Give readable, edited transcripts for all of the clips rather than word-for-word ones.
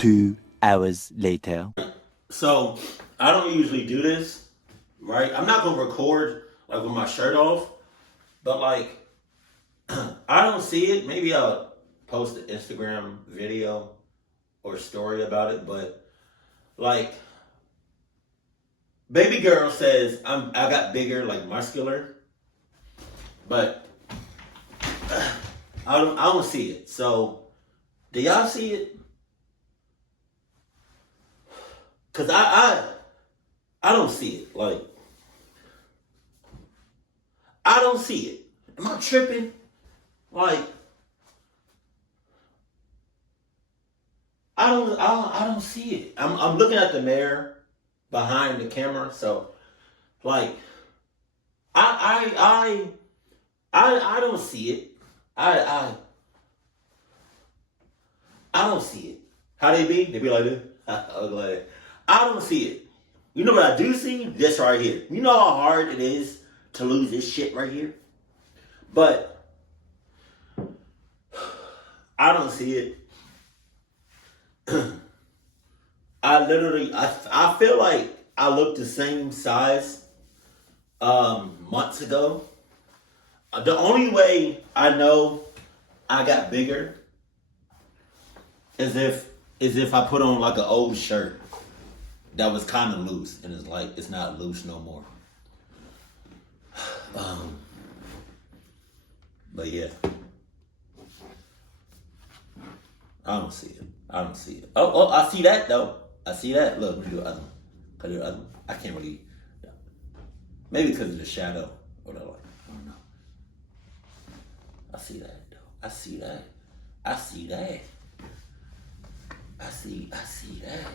2 hours later. So I don't usually do this, right? I'm not gonna record like with my shirt off, but like I don't see it. Maybe I'll post an Instagram video or story about it, but like baby girl says I got bigger, like muscular, but I don't see it. So do y'all see it? Cause I don't see it. Like I don't see it. Am I tripping? Like I don't see it. I'm looking at the mirror behind the camera, so like I don't see it. I don't see it. How they be? They be like this. Like, I don't see it. You know what I do see? This right here. You know how hard it is to lose this shit right here? But I don't see it. I feel like I looked the same size months ago. The only way I know I got bigger is if I put on like an old shirt that was kind of loose and it's not loose no more. But yeah, I don't see it. I don't see it. Oh, I see that though. I see that. Look, let me do the other one. Can I do the other one? I can't really. Maybe because of the shadow or the light. I don't know. I see that though. I see that. I see that. I see that.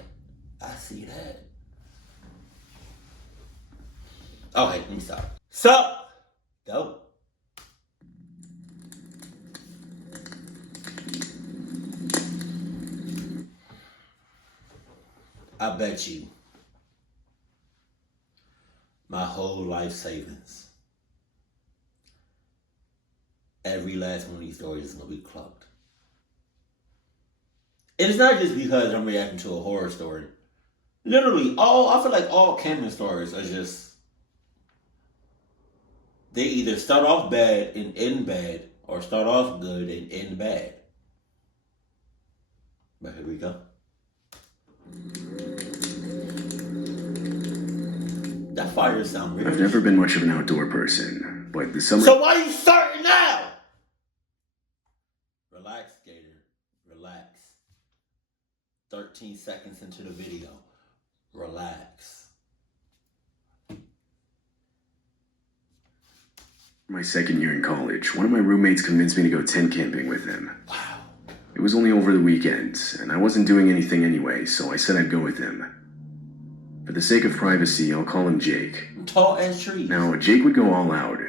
I see that. Okay, let me stop. Sup? Go. I bet you my whole life savings, every last one of these stories is going to be clubbed. And it's not just because I'm reacting to a horror story. Literally, I feel like all camping stories are just, they either start off bad and end bad, or start off good and end bad. But here we go. That fire sound weird. I've never been much of an outdoor person, but the summer... So why are you starting now? Relax, Gator. Relax. 13 seconds into the video. Relax. My second year in college, one of my roommates convinced me to go tent camping with him. Wow. It was only over the weekend, and I wasn't doing anything anyway, so I said I'd go with him. For the sake of privacy, I'll call him Jake. Tall as trees. Now, Jake would go all out.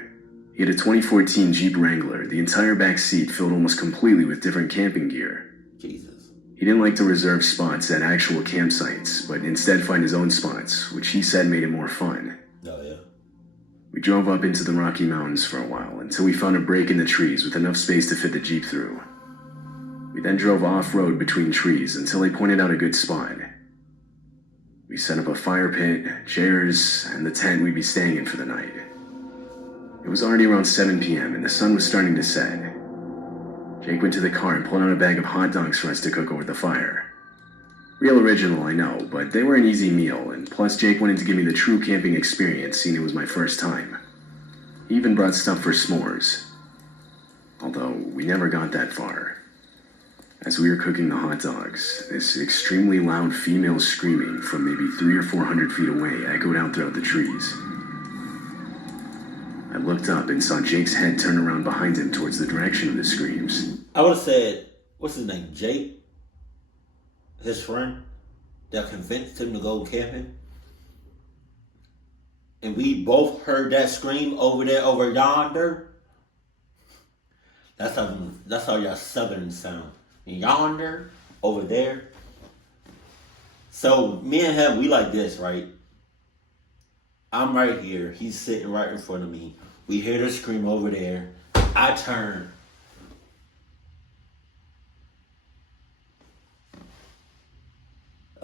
He had a 2014 Jeep Wrangler, the entire back seat filled almost completely with different camping gear. Jesus. He didn't like to reserve spots at actual campsites, but instead find his own spots, which he said made it more fun. Oh, yeah. We drove up into the Rocky Mountains for a while, until we found a break in the trees with enough space to fit the Jeep through. We then drove off-road between trees until they pointed out a good spot. We set up a fire pit, chairs, and the tent we'd be staying in for the night. It was already around 7 p.m. and the sun was starting to set. Jake went to the car and pulled out a bag of hot dogs for us to cook over the fire. Real original, I know, but they were an easy meal, and plus Jake wanted to give me the true camping experience, seeing it was my first time. He even brought stuff for s'mores. Although, we never got that far. As we were cooking the hot dogs, this extremely loud female screaming from maybe 300 or 400 feet away echoed out throughout the trees. I looked up and saw Jake's head turn around behind him towards the direction of the screams. I would have said, what's his name? Jake? His friend? That convinced him to go camping? And we both heard that scream over there, over yonder? That's how y'all southern sound. Yonder, over there. So me and him, we like this, right? I'm right here. He's sitting right in front of me. We hear the scream over there. I turn.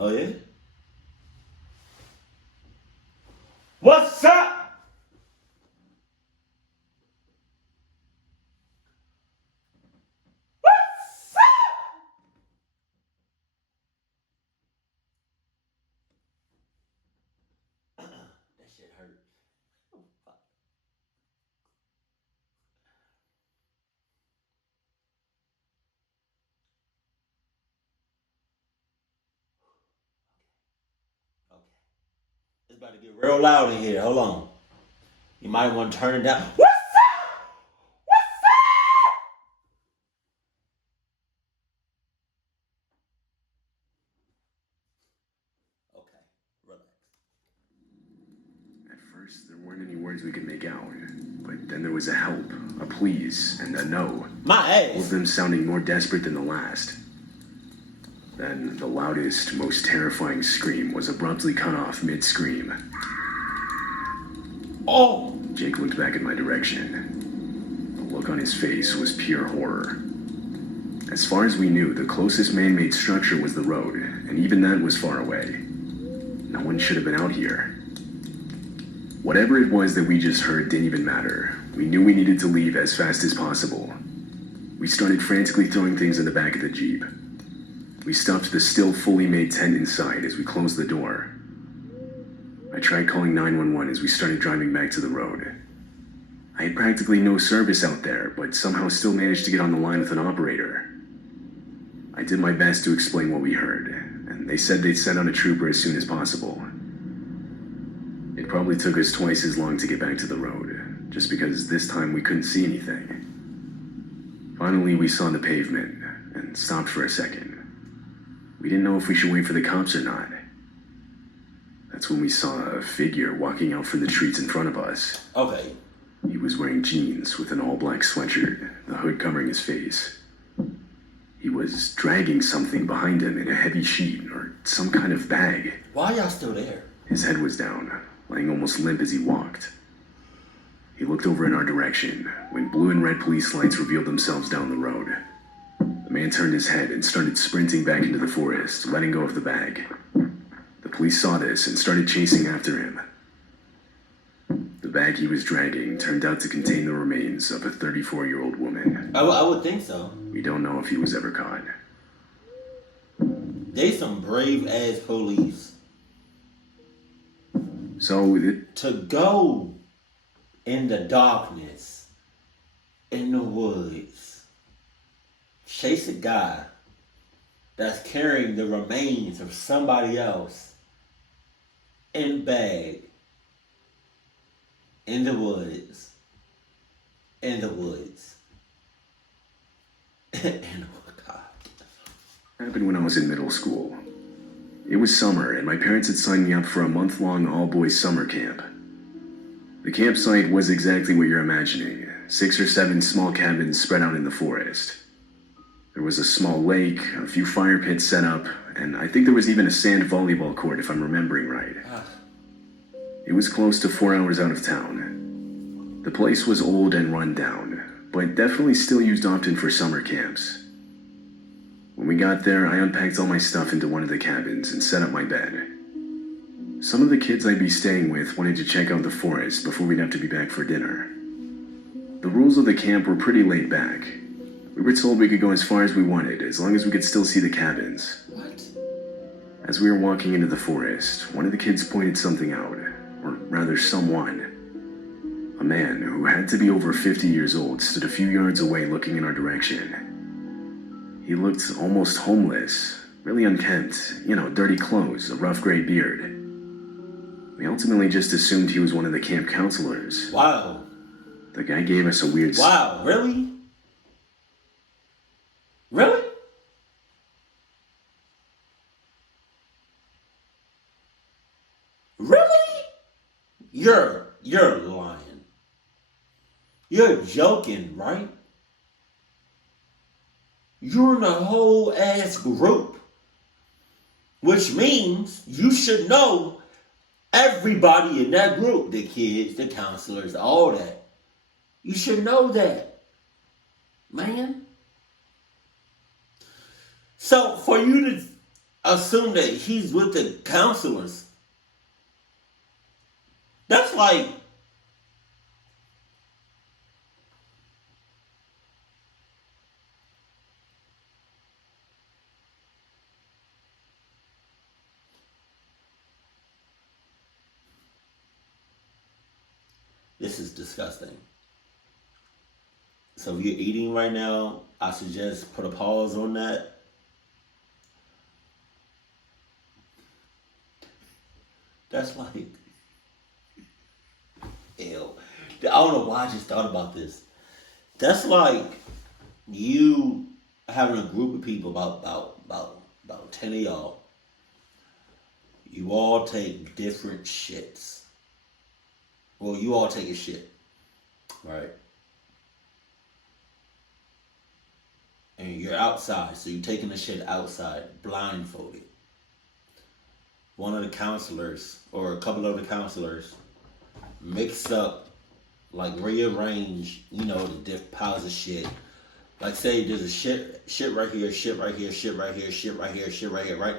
Oh, yeah? What's up? What's up? That shit hurt. Okay. It's about to get real loud in here. Hold on. You might want to turn it down. What's up? What's up? Okay. Relax. At first, there weren't any words we could make out, but then there was a help, a please, and a no. My All of ass. them sounding more desperate than the last. Then the loudest, most terrifying scream was abruptly cut off mid-scream. Oh. Jake looked back in my direction. The look on his face was pure horror. As far as we knew, the closest man-made structure was the road, and even that was far away. No one should have been out here. Whatever it was that we just heard didn't even matter. We knew we needed to leave as fast as possible. We started frantically throwing things in the back of the Jeep. We stuffed the still fully made tent inside as we closed the door. I tried calling 911 as we started driving back to the road. I had practically no service out there, but somehow still managed to get on the line with an operator. I did my best to explain what we heard, and they said they'd send out a trooper as soon as possible. It probably took us twice as long to get back to the road, just because this time we couldn't see anything. Finally, we saw the pavement, and stopped for a second. We didn't know if we should wait for the cops or not. That's when we saw a figure walking out from the streets in front of us. Okay. He was wearing jeans with an all-black sweatshirt, the hood covering his face. He was dragging something behind him in a heavy sheet or some kind of bag. Why y'all still there? His head was down, laying almost limp as he walked. He looked over in our direction when blue and red police lights revealed themselves down the road. The man turned his head and started sprinting back into the forest, letting go of the bag. The police saw this and started chasing after him. The bag he was dragging turned out to contain the remains of a 34-year-old woman. I would think so. We don't know if he was ever caught. They some brave ass police. So, To go in the darkness, in the woods, chase a guy that's carrying the remains of somebody else in bag, in the woods, in the woods, in the woods. God. happened when I was in middle school. It was summer, and my parents had signed me up for a month-long all-boys summer camp. The campsite was exactly what you're imagining. 6 or 7 small cabins spread out in the forest. There was a small lake, a few fire pits set up, and I think there was even a sand volleyball court if I'm remembering right. It was close to 4 hours out of town. The place was old and run down, but definitely still used often for summer camps. When we got there, I unpacked all my stuff into one of the cabins and set up my bed. Some of the kids I'd be staying with wanted to check out the forest before we'd have to be back for dinner. The rules of the camp were pretty laid back. We were told we could go as far as we wanted, as long as we could still see the cabins. What? As we were walking into the forest, one of the kids pointed something out, or rather someone. A man who had to be over 50 years old stood a few yards away looking in our direction. He looked almost homeless, really unkempt, dirty clothes, a rough gray beard. We ultimately just assumed he was one of the camp counselors. Wow. The guy gave us a weird... Wow, really? Really? Really? You're lying. You're joking, right? You're in a whole ass group. Which means you should know everybody in that group. The kids, the counselors, all that. You should know that. Man. So for you to assume that he's with the counselors. That's like, this is disgusting. So if you're eating right now, I suggest put a pause on that. That's like, ew. I don't know why I just thought about this. That's like you having a group of people, about 10 of y'all. You all take different shits. Well, you all take a shit, right? And you're outside, so you're taking the shit outside, blindfolded. One of the counselors, or a couple of the counselors, mix up, like rearrange, the diff piles of shit. Like say there's a shit right here, shit right here, shit right here, shit right here, shit right here, right?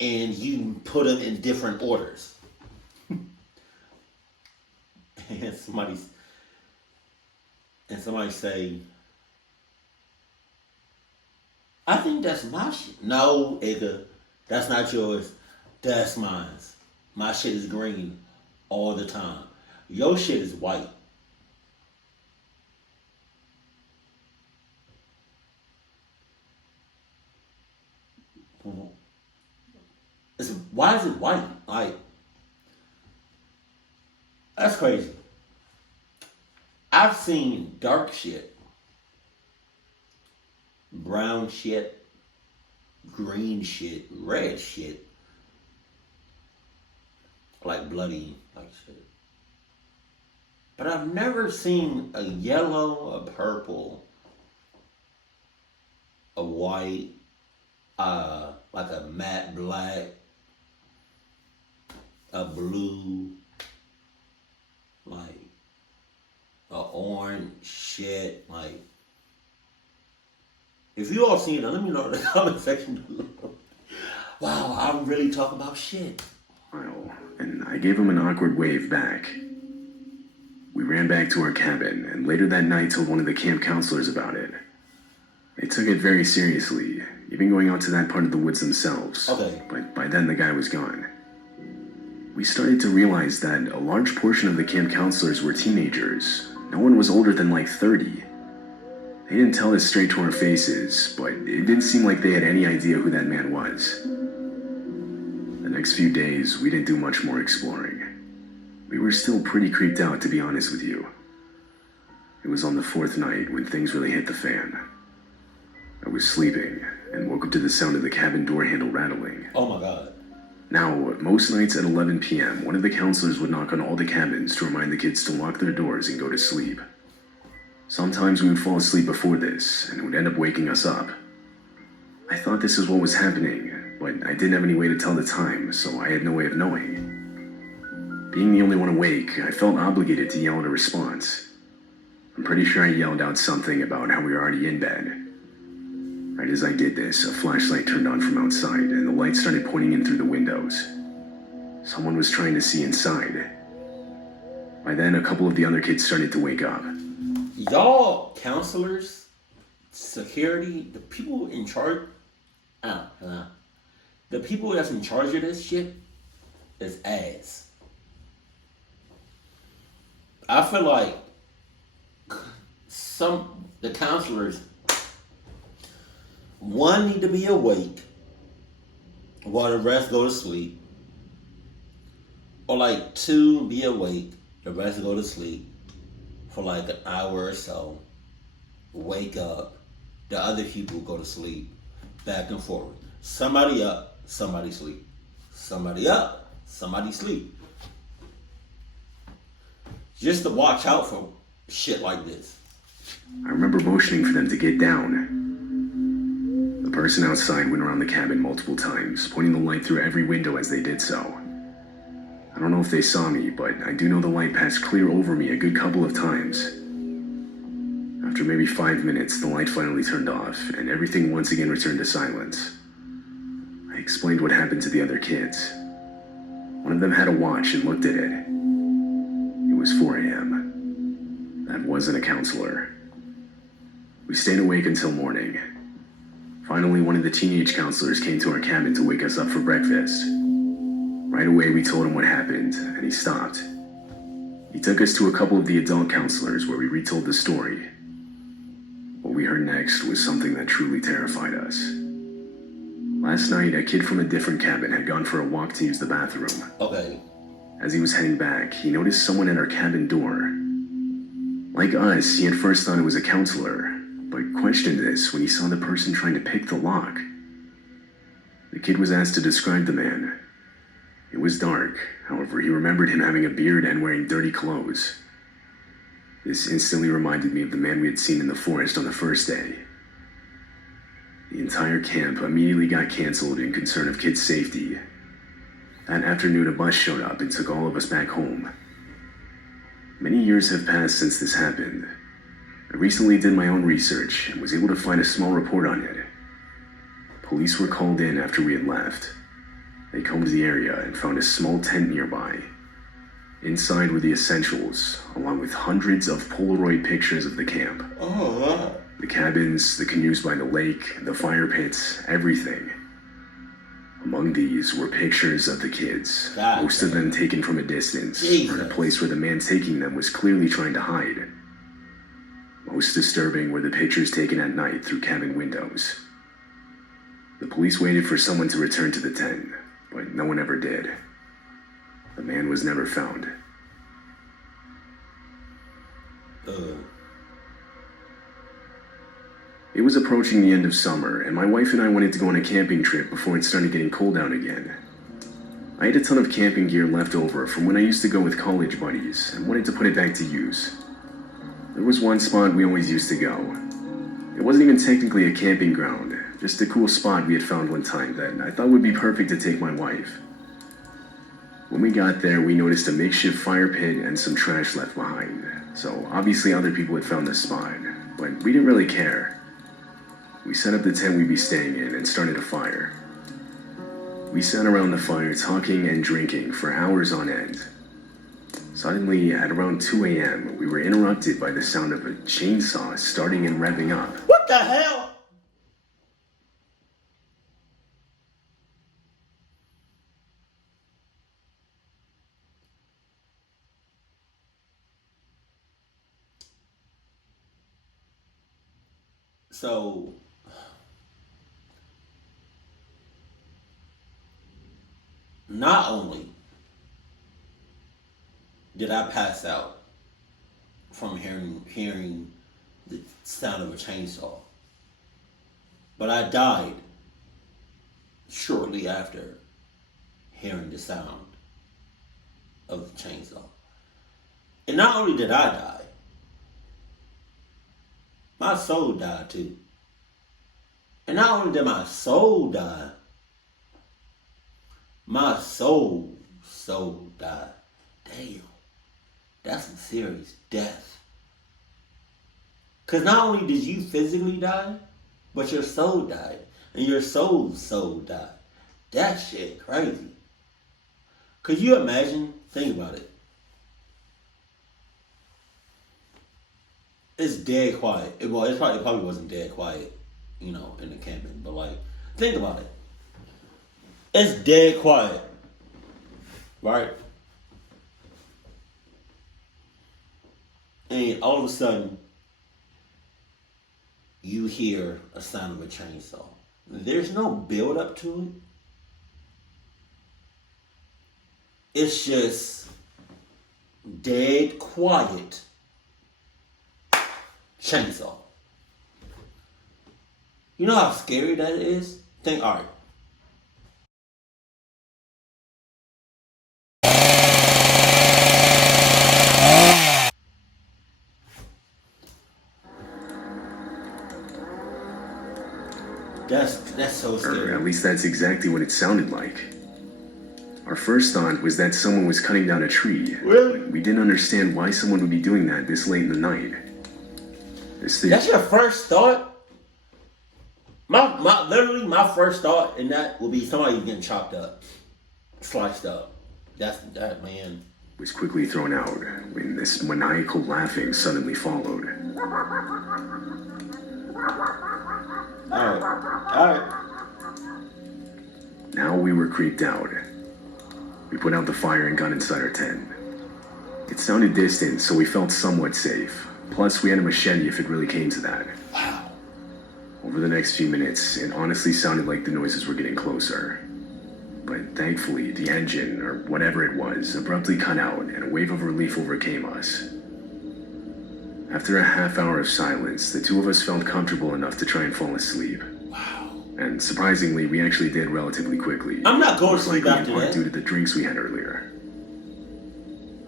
And you put them in different orders. and somebody say, I think that's my shit. No, Edgar, that's not yours. That's mine. My shit is green all the time. Your shit is white. Why is it white? Like, that's crazy. I've seen dark shit, brown shit, green shit, red shit, like bloody like shit. But I've never seen a yellow, a purple, a white, like a matte black, a blue, like a orange shit. Like, if you all seen it, let me know in the comment section below. Wow, I'm really talking about shit. Well, and I gave him an awkward wave back. We ran back to our cabin, and later that night told one of the camp counselors about it. They took it very seriously, even going out to that part of the woods themselves. Okay. But by then the guy was gone. We started to realize that a large portion of the camp counselors were teenagers. No one was older than like 30. They didn't tell us straight to our faces, but it didn't seem like they had any idea who that man was. The next few days, we didn't do much more exploring. We were still pretty creeped out, to be honest with you. It was on the fourth night when things really hit the fan. I was sleeping and woke up to the sound of the cabin door handle rattling. Oh my God. Now, most nights at 11 p.m., one of the counselors would knock on all the cabins to remind the kids to lock their doors and go to sleep. Sometimes we would fall asleep before this, and it would end up waking us up. I thought this is what was happening, but I didn't have any way to tell the time, so I had no way of knowing. Being the only one awake, I felt obligated to yell in a response. I'm pretty sure I yelled out something about how we were already in bed. Right as I did this, a flashlight turned on from outside, and the light started pointing in through the windows. Someone was trying to see inside. By then, a couple of the other kids started to wake up. Y'all counselors, security, the people in charge, the people that's in charge of this shit is ass. I feel like the counselors, one, need to be awake while the rest go to sleep. Or like two, be awake, the rest go to sleep for like an hour or so. Wake up, the other people go to sleep, back and forth. Somebody up, somebody sleep. Somebody up, somebody sleep. Just to watch out for shit like this. I remember motioning for them to get down. The person outside went around the cabin multiple times, pointing the light through every window as they did so. I don't know if they saw me, but I do know the light passed clear over me a good couple of times. After maybe 5 minutes, the light finally turned off, and everything once again returned to silence. I explained what happened to the other kids. One of them had a watch and looked at it. It was 4 a.m. That wasn't a counselor. We stayed awake until morning. Finally, one of the teenage counselors came to our cabin to wake us up for breakfast. Right away, we told him what happened, and he stopped. He took us to a couple of the adult counselors where we retold the story. What we heard next was something that truly terrified us. Last night, a kid from a different cabin had gone for a walk to use the bathroom. Okay. As he was heading back, he noticed someone at our cabin door. Like us, he at first thought it was a counselor, but questioned this when he saw the person trying to pick the lock. The kid was asked to describe the man. It was dark, however, he remembered him having a beard and wearing dirty clothes. This instantly reminded me of the man we had seen in the forest on the first day. The entire camp immediately got canceled in concern of kids' safety. That afternoon, a bus showed up and took all of us back home. Many years have passed since this happened. I recently did my own research and was able to find a small report on it. Police were called in after we had left. They combed the area and found a small tent nearby. Inside were the essentials, along with hundreds of Polaroid pictures of the camp. Oh, wow. The cabins, the canoes by the lake, the fire pits, everything. Among these were pictures of the kids, most of them taken from a distance, or in a place where the man taking them was clearly trying to hide. Most disturbing were the pictures taken at night through cabin windows. The police waited for someone to return to the tent, but no one ever did. The man was never found. It was approaching the end of summer, and my wife and I wanted to go on a camping trip before it started getting cold out again. I had a ton of camping gear left over from when I used to go with college buddies, and wanted to put it back to use. There was one spot we always used to go. It wasn't even technically a camping ground, just a cool spot we had found one time that I thought would be perfect to take my wife. When we got there, we noticed a makeshift fire pit and some trash left behind, so obviously other people had found this spot, but we didn't really care. We set up the tent we'd be staying in and started a fire. We sat around the fire talking and drinking for hours on end. Suddenly, at around 2 a.m., we were interrupted by the sound of a chainsaw starting and revving up. What the hell? So, not only did I pass out from hearing the sound of a chainsaw, but I died shortly after hearing the sound of the chainsaw. And not only did I die, my soul died too. And not only did my soul die, my soul died. Damn. That's some serious death. Because not only did you physically die, but your soul died. And your soul died. That shit crazy. Could you imagine? Think about it. It's dead quiet. Well, it probably wasn't dead quiet, in the camping. But like, think about it. It's dead quiet, right? And all of a sudden, you hear a sound of a chainsaw. There's no build up to it. It's just dead quiet. Chainsaw. You know how scary that is? Think, alright. That's so scary. Or at least that's exactly what it sounded like. Our first thought was that someone was cutting down a tree. Really? We didn't understand why someone would be doing that this late in the night. That's your first thought? Literally my first thought in that would be somebody getting chopped up, sliced up. That's that man. Was quickly thrown out when this maniacal laughing suddenly followed. Alright. Now we were creeped out. We put out the fire and got inside our tent. It sounded distant, so we felt somewhat safe. Plus, we had a machete if it really came to that. Wow. Over the next few minutes, it honestly sounded like the noises were getting closer. But thankfully, the engine, or whatever it was, abruptly cut out and a wave of relief overcame us. After a half hour of silence, the two of us felt comfortable enough to try and fall asleep. Wow. And surprisingly, we actually did relatively quickly. I'm not going to sleep Likely in after part that. due to the drinks we had earlier.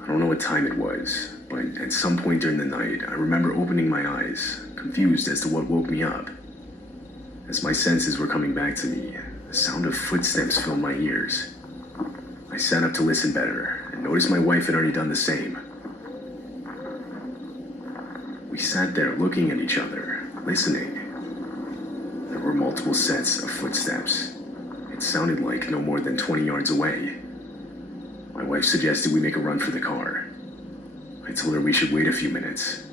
I don't know what time it was, but at some point during the night, I remember opening my eyes, confused as to what woke me up. As my senses were coming back to me, the sound of footsteps filled my ears. I sat up to listen better, and noticed my wife had already done the same. We sat there looking at each other, listening. There were multiple sets of footsteps. It sounded like no more than 20 yards away. My wife suggested we make a run for the car. I told her we should wait a few minutes.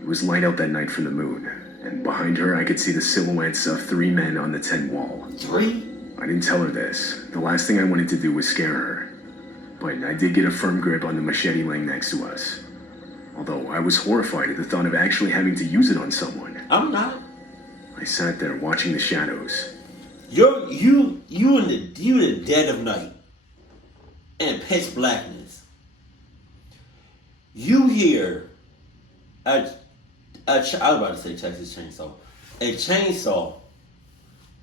It was light out that night from the moon, and behind her I could see the silhouettes of 3 men on the tent wall. 3? I didn't tell her this. The last thing I wanted to do was scare her. But I did get a firm grip on the machete laying next to us. Although I was horrified at the thought of actually having to use it on someone. I'm not. I sat there watching the shadows. You in the dead of night and pitch blackness. You hear I was about to say Texas chainsaw. A chainsaw.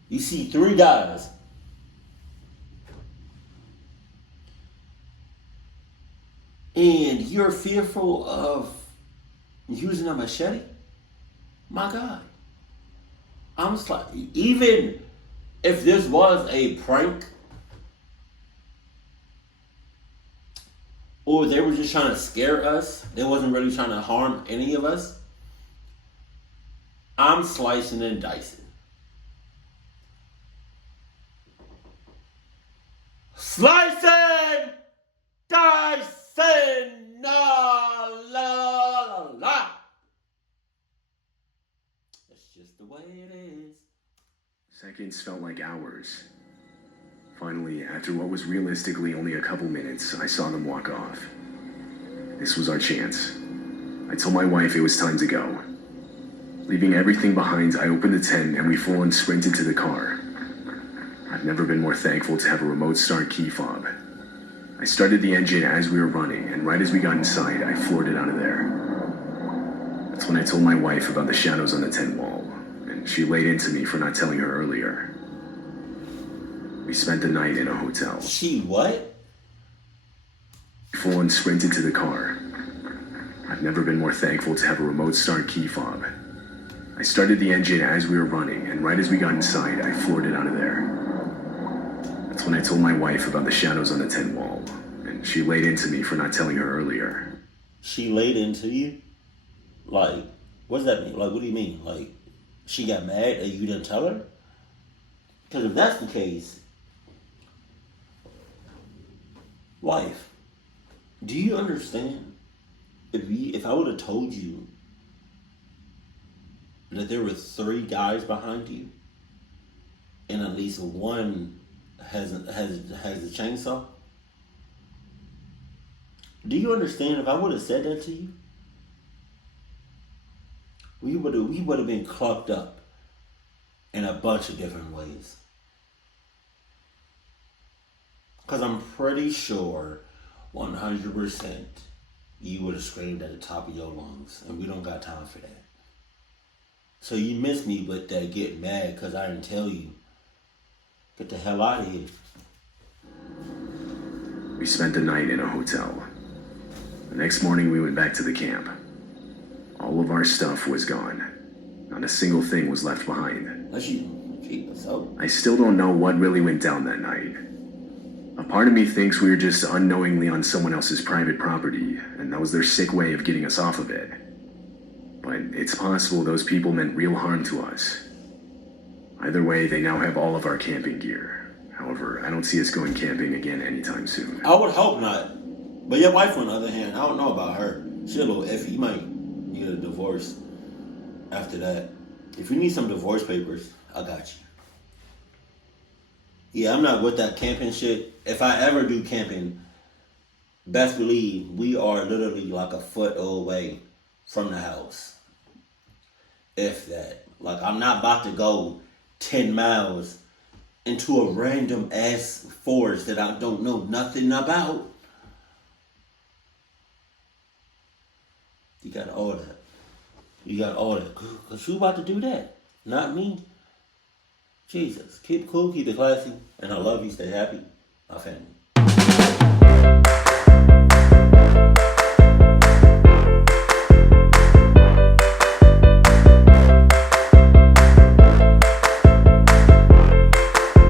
You see 3 guys. And you're fearful of using a machete? My God. I'm just like, even if this was a prank, or they were just trying to scare us, they wasn't really trying to harm any of us, I'm slicing and dicing. Slicing! Dicing! La la la! That's just the way it is. Seconds felt like hours. Finally, after what was realistically only a couple minutes, I saw them walk off. This was our chance. I told my wife it was time to go. Leaving everything behind, I opened the tent and we full-on sprinted to the car. I've never been more thankful to have a remote start key fob. I started the engine as we were running, and right as we got inside, I floored it out of there. That's when I told my wife about the shadows on the tent wall, and she laid into me for not telling her earlier. We spent the night in a hotel. She what? Full-on sprinted to the car. I've never been more thankful to have a remote start key fob. I started the engine as we were running, and right as we got inside, I floored it out of there. That's when I told my wife about the shadows on the tent wall, and she laid into me for not telling her earlier. She laid into you? Like, what does that mean? Like, what do you mean? Like, she got mad and you didn't tell her? Because if that's the case, wife, do you understand? If I would have told you that there were 3 guys behind you, and at least one has a chainsaw, do you understand if I would have said that to you? We would have been clucked up in a bunch of different ways. Because I'm pretty sure 100% you would have screamed at the top of your lungs, and we don't got time for that. So you missed me with that getting mad because I didn't tell you. Get the hell out of here. We spent the night in a hotel. The next morning we went back to the camp. All of our stuff was gone. Not a single thing was left behind. So? I still don't know what really went down that night. A part of me thinks we were just unknowingly on someone else's private property, and that was their sick way of getting us off of it. But it's possible those people meant real harm to us. Either way, they now have all of our camping gear. However, I don't see us going camping again anytime soon. I would hope not. But your wife, on the other hand, I don't know about her. She's a little iffy. You might need a divorce after that. If you need some divorce papers, I got you. Yeah, I'm not with that camping shit. If I ever do camping, best believe we are literally like a foot away from the house. If that. Like, I'm not about to go 10 miles into a random ass forest that I don't know nothing about. You got all that. You got all that. Because who about to do that? Not me. Jesus. Keep it cool, keep it classy. And I love you. Stay happy. My family.